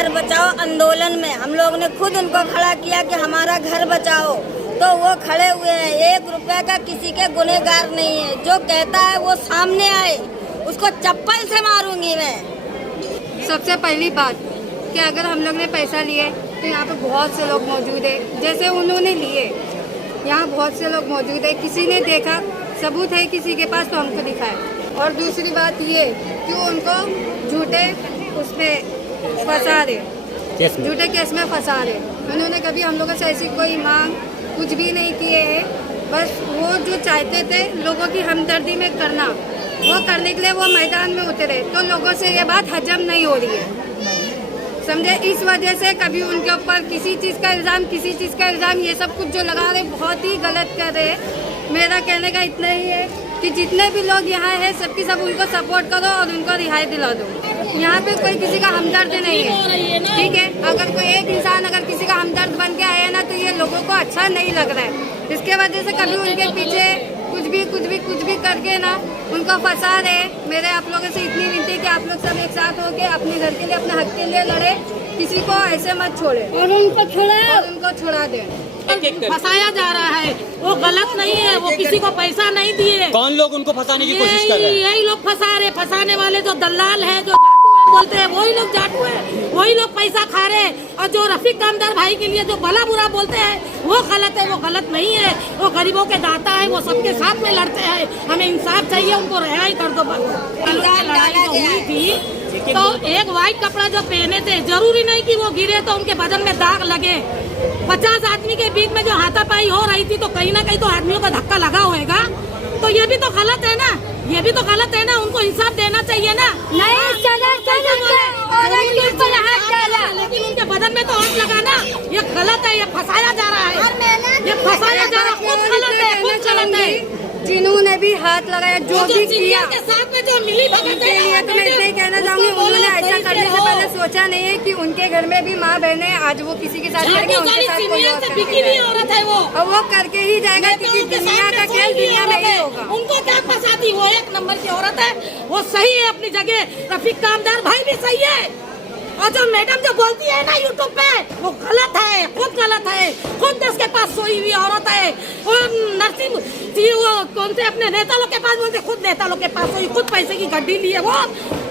घर बचाओ आंदोलन में हम लोग ने खुद उनको खड़ा किया कि हमारा घर बचाओ, तो वो खड़े हुए हैं। 1 रुपए का किसी के गुनहगार नहीं है। जो कहता है वो सामने आए, उसको चप्पल से मारूंगी मैं। सबसे पहली बात कि अगर हम लोग ने पैसा लिए तो यहाँ पे बहुत से लोग मौजूद है, जैसे उन्होंने लिए यहाँ बहुत से लोग मौजूद है। किसी ने देखा, सबूत है किसी के पास तो हमको दिखाए। और दूसरी बात ये कि उनको झूठे उसमें फंसा रहे, झूठे केस में फंसा रहे। उन्होंने कभी हम लोगों से ऐसी कोई मांग कुछ भी नहीं किए हैं। बस वो जो चाहते थे लोगों की हमदर्दी में करना, वो करने के लिए वो मैदान में उतरे। तो लोगों से ये बात हजम नहीं हो रही है, समझे। इस वजह से कभी उनके ऊपर किसी चीज़ का इल्ज़ाम, किसी चीज़ का इल्ज़ाम, ये सब कुछ जो लगा रहे बहुत ही गलत कर रहे हैं। मेरा कहने का इतना ही है कि जितने भी लोग यहाँ हैं सबकी सब उनको सपोर्ट करो और उनको रिहाई दिला दो। यहाँ पे कोई किसी का हमदर्द नहीं है, ठीक है। अगर कोई एक इंसान अगर किसी का हमदर्द बन के आया ना तो ये लोगों को अच्छा नहीं लग रहा है। इसके वजह से कभी उनके पीछे कुछ भी करके ना उनको फंसा रहे। मेरे आप लोगों से इतनी विनती है कि आप लोग सब एक साथ होके अपने घर के लिए, अपने हक के लिए लड़े, किसी को ऐसे मत छोड़े और उनको छुड़ा दे। फंसाया जा रहा है, वो गलत नहीं है। वो किसी को पैसा नहीं दिए। कौन लोग उनको फंसाने की कोशिश कर रहे हैं? यही लोग फंसा रहे। फंसाने वाले जो दलाल है, जो जाटू है बोलते हैं, वही लोग जाटू है, वही लोग पैसा खा रहे हैं। और जो रफीक कामदार भाई के लिए जो भला बुरा बोलते हैं वो गलत है, वो गलत नहीं है। वो गरीबों के दाता है, वो सबके साथ में लड़ते हैं। हमें इंसाफ चाहिए, उनको रिहाई कर दो। लड़ाई जो हुई थी तो एक व्हाइट कपड़ा जो पहने थे, जरूरी नहीं कि वो गिरे तो उनके बदन में दाग लगे। 50 आदमी के बीच में जो हाथापाई हो रही थी तो कहीं ना कहीं तो आदमियों का धक्का लगा होगा। तो ये भी तो गलत है ना, ये भी तो गलत है ना। उनको इंसाफ देना चाहिए ना। लेकिन उनके बदन में तो हाथ लगा ना, ये गलत है। ये फंसाया जा रहा है, ये फंसाया जा रहा है। खुद गलत है, खुद गलत है। जिन्होंने भी हाथ लगाया, जो भी किया, के साथ में जो मिली भगत है, तो मैं इसलिए कहना चाहूँगी उन्होंने ऐसा करने से पहले सोचा नहीं है कि उनके घर में भी माँ बहने आज वो किसी के साथ करेंगे, उनके साथ कोई और औरत है वो, और वो करके ही जाएगा क्योंकि दुनिया का खेल दुनिया में ही होगा। उनको क्या फंसाती, वो 1 नंबर की औरत है, वो सही है अपनी जगह। रफीक कामदार भाई भी सही है। और जो मैडम जो बोलती है ना यूट्यूब पे, वो गलत है, खुद गलत है। खुद इसके पास सोई हुई औरत है। और नरसिंह जी वो कौन से अपने नेता लोग के पास बोलते, खुद नेता लोग के पास सोई, खुद पैसे की गड्डी ली है वो,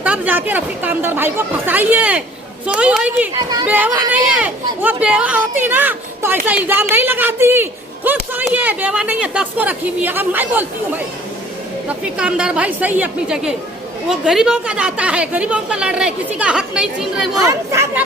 तब जाके रफीक कामदार भाई को फंसाई है। सोई होगी, बेवा नहीं है। वो बेवा होती ना तो ऐसा इल्जाम नहीं लगाती। खुद सोई है, बेवा नहीं है, 10 को रखी हुई है। अब मैं बोलती हूँ भाई, रफीक कामदार भाई सही है अपनी जगह। वो गरीबों का दाता है, गरीबों का लड़ रहे, किसी का हक नहीं छीन रहे वो।